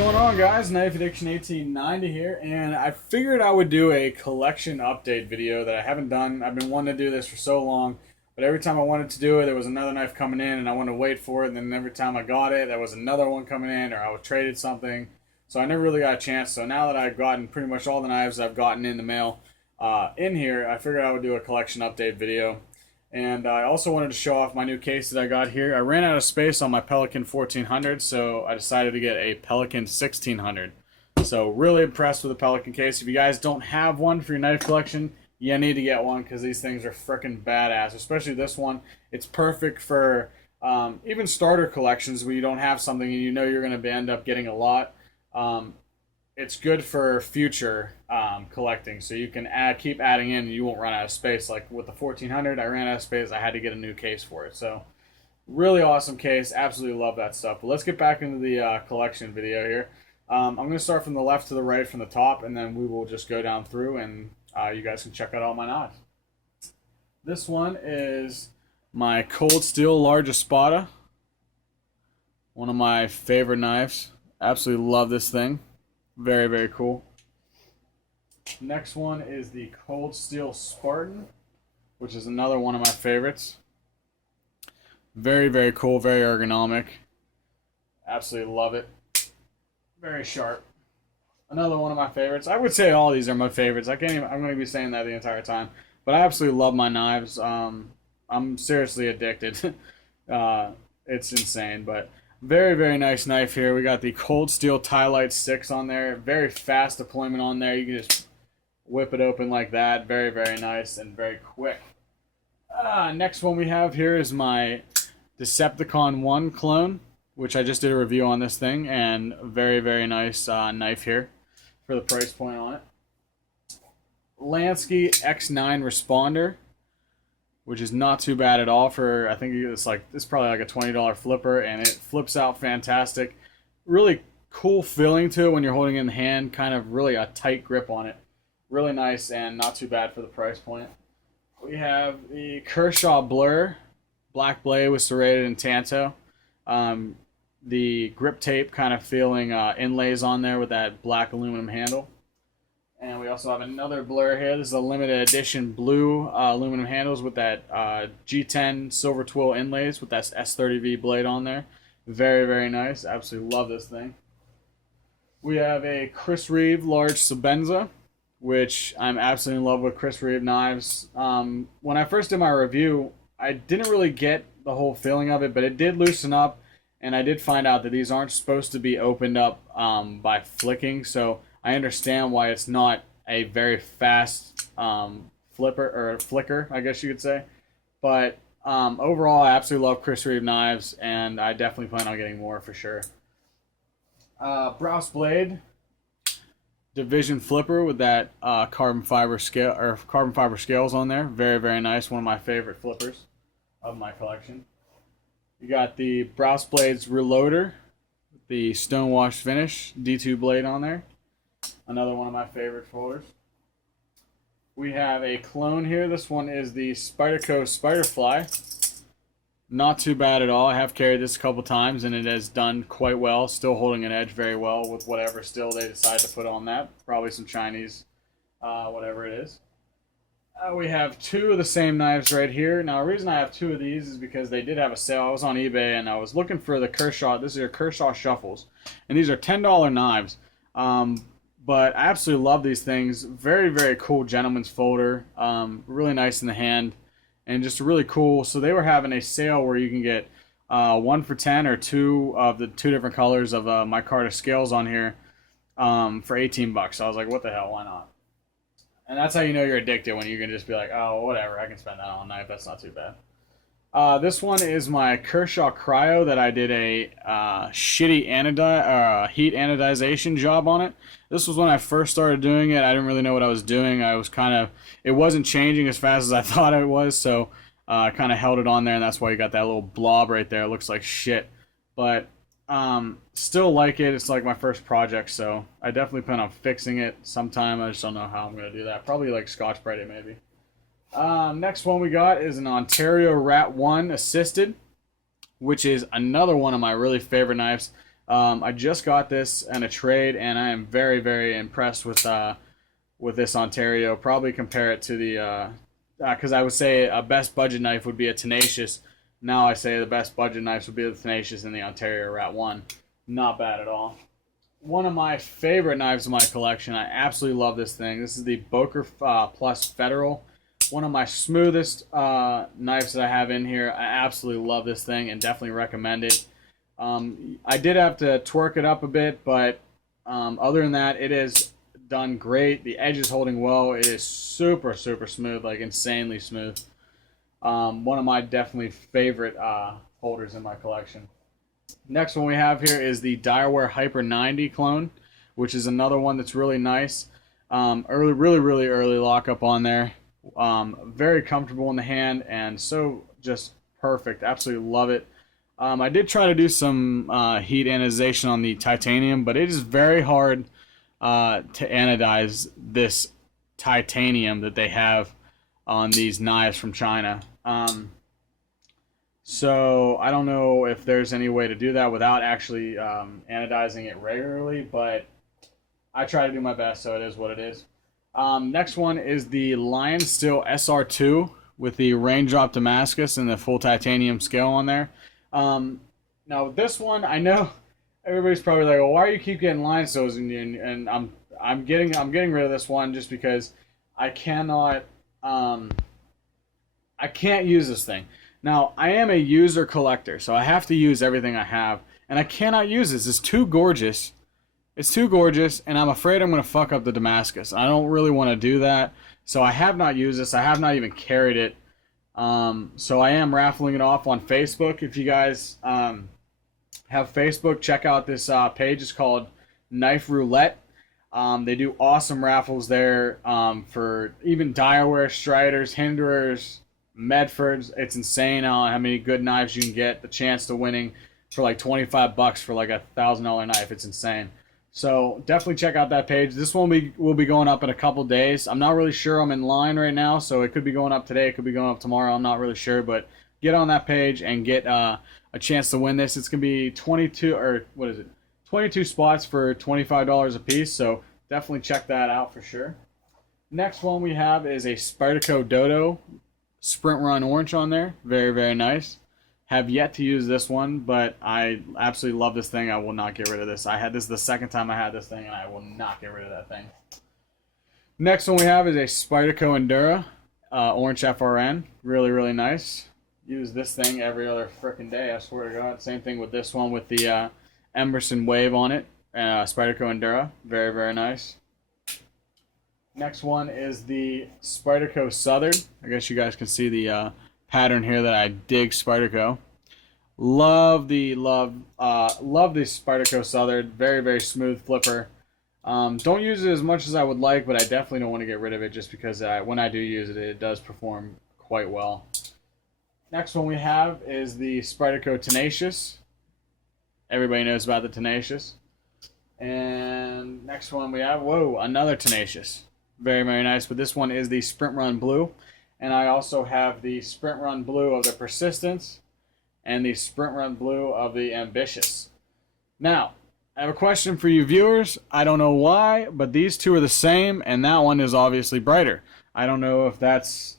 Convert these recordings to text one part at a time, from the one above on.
going on, guys? Knife Addiction 1890 here, and I figured I would do a collection update video that I haven't done. I've been wanting to do this for so long, but every time I wanted to do it, there was another knife coming in, and I wanted to wait for it, and then every time I got it, there was another one coming in, or I was traded something, so I never really got a chance. So now that I've gotten pretty much all the knives I've gotten in the mail in here, I figured I would do a collection update video. And I also wanted to show off my new case that I got here. I ran out of space on my Pelican 1400, so I decided to get a Pelican 1600. So really impressed with the Pelican case. If you guys don't have one for your knife collection, you need to get one because these things are freaking badass. Especially this one. It's perfect for even starter collections where you don't have something and you know you're going to end up getting a lot. It's good for future collecting, so you can keep adding in and you won't run out of space. Like with the 1400, I ran out of space. I had to get a new case for it. So really awesome case. Absolutely love that stuff. But let's get back into the collection video here. I'm going to start from the left to the right from the top, and then we will just go down through, and you guys can check out all my knives. This one is my Cold Steel Large Espada. One of my favorite knives. Absolutely love this thing. Very, very cool. Next one is the Cold Steel Spartan, which is another one of my favorites. Very, very cool, very ergonomic. Absolutely love it. Very sharp. Another one of my favorites. I would say all these are my favorites. I'm going to be saying that the entire time. But I absolutely love my knives. I'm seriously addicted. It's insane, but very, very nice knife here. We got the Cold Steel Tie-Lite 6 on there. Very fast deployment on there. You can just whip it open like that. Very, very nice and very quick. Next one we have here is my Decepticon 1 clone, which I just did a review on this thing, and very, very nice knife here for the price point on it. Lansky X9 Responder, which is not too bad at all for, I think it's probably like a $20 flipper, and it flips out fantastic. Really cool feeling to it when you're holding it in the hand, kind of really a tight grip on it. Really nice and not too bad for the price point. We have the Kershaw Blur Black Blade with serrated and tanto. The grip tape kind of feeling inlays on there with that black aluminum handle. And we also have another Blur here. This is a limited edition blue aluminum handles with that G10 silver twill inlays with that S30V blade on there. Very, very nice. Absolutely love this thing. We have a Chris Reeve large Sebenza, which I'm absolutely in love with Chris Reeve knives. When I first did my review, I didn't really get the whole feeling of it, but it did loosen up, and I did find out that these aren't supposed to be opened up by flicking, so I understand why it's not a very fast flicker, I guess you could say. But overall, I absolutely love Chris Reeve knives, and I definitely plan on getting more for sure. Browse Blade Division flipper with that carbon fiber scales on there. Very, very nice. One of my favorite flippers of my collection. You got the Browse Blades Reloader, the Stonewash finish D2 blade on there. Another one of my favorite folders. We have a clone here. This one is the Spyderco Spiderfly. Not too bad at all. I have carried this a couple times and it has done quite well. Still holding an edge very well with whatever still they decide to put on that. Probably some Chinese, whatever it is. We have two of the same knives right here. Now, the reason I have two of these is because they did have a sale. I was on eBay and I was looking for the Kershaw. This is your Kershaw Shuffles. And these are $10 knives. But I absolutely love these things. Very, very cool gentleman's folder. Really nice in the hand. And just really cool. So they were having a sale where you can get 1 for 10 or 2 of the 2 different colors of micarta scales on here for 18 bucks. So I was like, what the hell, why not? And that's how you know you're addicted, when you can just be like, oh, whatever, I can spend that on a knife. That's not too bad. This one is my Kershaw Cryo that I did a shitty heat anodization job on it. This was when I first started doing it. I didn't really know what I was doing. It wasn't changing as fast as I thought it was, so I kind of held it on there, and that's why you got that little blob right there. It looks like shit. But still like it. It's like my first project, so I definitely plan on fixing it sometime. I just don't know how I'm going to do that. Probably like Scotch-Brite it maybe. Next one we got is an Ontario Rat 1 Assisted, which is another one of my really favorite knives. I just got this in a trade, and I am very, very impressed with this Ontario. Probably compare it to the because I would say a best budget knife would be a Tenacious. Now I say the best budget knives would be the Tenacious and the Ontario Rat 1. Not bad at all. One of my favorite knives in my collection. I absolutely love this thing. This is the Boker Plus Federal. One of my smoothest knives that I have in here. I absolutely love this thing and definitely recommend it. I did have to twerk it up a bit, but other than that, it is done great. The edge is holding well. It is super, super smooth, like insanely smooth. One of my definitely favorite holders in my collection. Next one we have here is the Direware Hyper 90 clone, which is another one that's really nice. Really early lockup on there. Very comfortable in the hand and so just perfect. Absolutely love it. I did try to do some heat anodization on the titanium, but it is very hard to anodize this titanium that they have on these knives from China. So I don't know if there's any way to do that without actually anodizing it regularly, but I try to do my best, so it is what it is. Next one is the Lion Steel SR2 with the raindrop Damascus and the full titanium scale on there. Now this one, I know everybody's probably like, well, why do you keep getting Lion Steels? And I'm getting rid of this one just because I cannot I can't use this thing. Now, I am a user collector, so I have to use everything I have, and I cannot use this. It's too gorgeous. It's too gorgeous, and I'm afraid I'm going to fuck up the Damascus. I don't really want to do that, so I have not used this. I have not even carried it. So I am raffling it off on Facebook. If you guys have Facebook, check out this page. It's called Knife Roulette. They do awesome raffles there for even Direware, Striders, Hinderers, Medfords. It's insane how many good knives you can get. The chance to winning for like $25 for like $1,000 knife. It's insane. So definitely check out that page. This one will be going up in a couple days. I'm not really sure. I'm in line right now, so it could be going up today. It could be going up tomorrow. I'm not really sure, but get on that page and get a chance to win this. It's gonna be 22 spots for $25 a piece. So definitely check that out for sure. Next one we have is a Spyderco Dodo Sprint Run Orange on there. Very, very nice. Have yet to use this one, but I absolutely love this thing. I will not get rid of this. This is the second time I had this thing, and I will not get rid of that thing. Next one we have is a Spyderco Endura Orange FRN. Really, really nice. Use this thing every other freaking day, I swear to God. Same thing with this one with the Emerson Wave on it. Spyderco Endura. Very, very nice. Next one is the Spyderco Southern. I guess you guys can see the pattern here that I dig Spyderco. Love the Spyderco Southern. Very, very smooth flipper. Don't use it as much as I would like, but I definitely don't want to get rid of it just because when I do use it, it does perform quite well. Next one we have is the Spyderco Tenacious. Everybody knows about the Tenacious. And next one we have, another Tenacious. Very, very nice. But this one is the Sprint Run Blue. And I also have the Sprint Run Blue of the Persistence and the Sprint Run Blue of the Ambitious. Now, I have a question for you viewers. I don't know why, but these two are the same, and that one is obviously brighter. I don't know if that's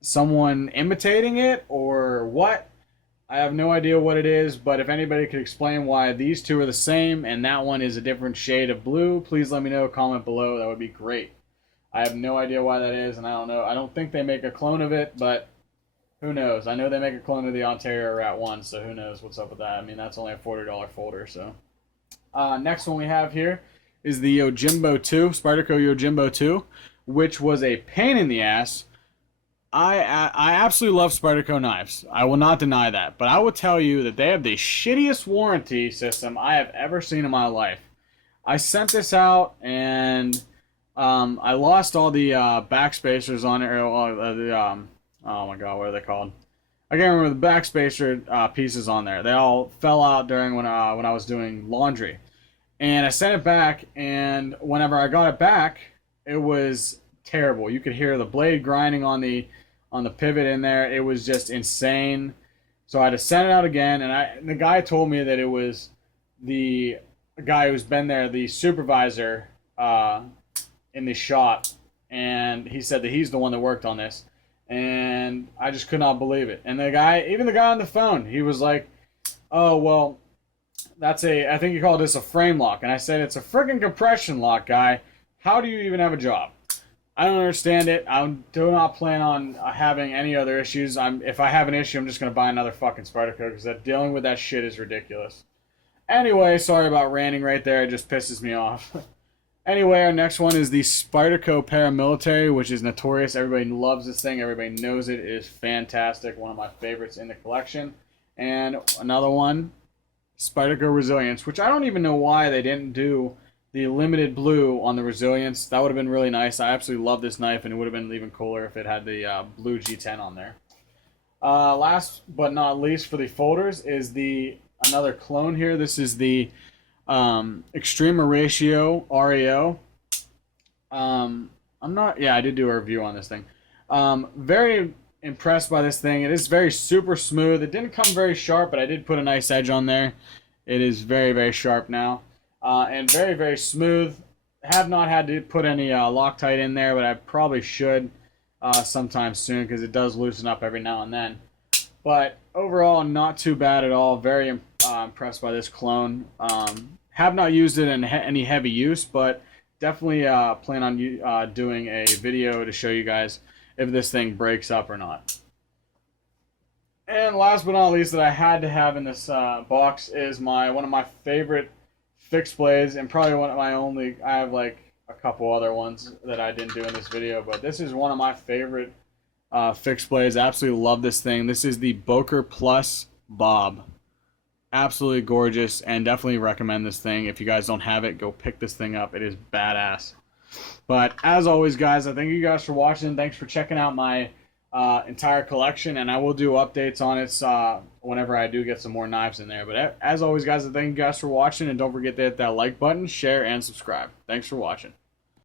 someone imitating it or what. I have no idea what it is, but if anybody could explain why these two are the same and that one is a different shade of blue, please let me know. Comment below. That would be great. I have no idea why that is, and I don't know. I don't think they make a clone of it, but who knows? I know they make a clone of the Ontario Rat 1, so who knows what's up with that. I mean, that's only a $40 folder, so. Next one we have here is the Yojimbo 2, Spyderco Yojimbo 2, which was a pain in the ass. I absolutely love Spyderco knives. I will not deny that. But I will tell you that they have the shittiest warranty system I have ever seen in my life. I sent this out, and I lost all the backspacers on it. Oh my god, what are they called? I can't remember the backspacer pieces on there. They all fell out during when I was doing laundry. And I sent it back, and whenever I got it back, it was terrible. You could hear the blade grinding on the pivot in there. It was just insane. So I had to send it out again, and the guy told me that it was the guy who's been there, the supervisor in the shop, and he said that he's the one that worked on this, and I just could not believe it. And the guy, even the guy on the phone, he was like, "Oh well, I think he called this a frame lock," and I said, "It's a freaking compression lock, guy. How do you even have a job?" I don't understand it. I do not plan on having any other issues. If I have an issue, I'm just gonna buy another fucking Spyderco because dealing with that shit is ridiculous. Anyway, sorry about ranting right there. It just pisses me off. Anyway, our next one is the Spyderco Paramilitary, which is notorious. Everybody loves this thing. Everybody knows it. It is fantastic. One of my favorites in the collection. And another one, Spyderco Resilience, which I don't even know why they didn't do the limited blue on the Resilience. That would have been really nice. I absolutely love this knife, and it would have been even cooler if it had the blue G10 on there. Last but not least for the folders is another clone here. This is the Extrema Ratio REO. I did do a review on this thing. Very impressed by this thing. It is very super smooth. It didn't come very sharp, but I did put a nice edge on there. It is very, very sharp now. And very, very smooth. Have not had to put any Loctite in there, but I probably should sometime soon because it does loosen up every now and then. But overall, not too bad at all. Very impressed by this clone. Have not used it in any heavy use, but definitely plan on doing a video to show you guys if this thing breaks up or not. And last but not least that I had to have in this box is one of my favorite fixed blades, and probably one of my only. I have like a couple other ones that I didn't do in this video, but this is one of my favorite fixed blades. Absolutely love this thing. This is the Boker Plus Bob. Absolutely gorgeous, and definitely recommend this thing. If you guys don't have it, go pick this thing up. It is badass. But as always, guys, I thank you guys for watching. Thanks for checking out my entire collection, and I will do updates on it whenever I do get some more knives in there. But as always, guys, I thank you guys for watching, and don't forget to hit that like button, share, and subscribe. Thanks for watching.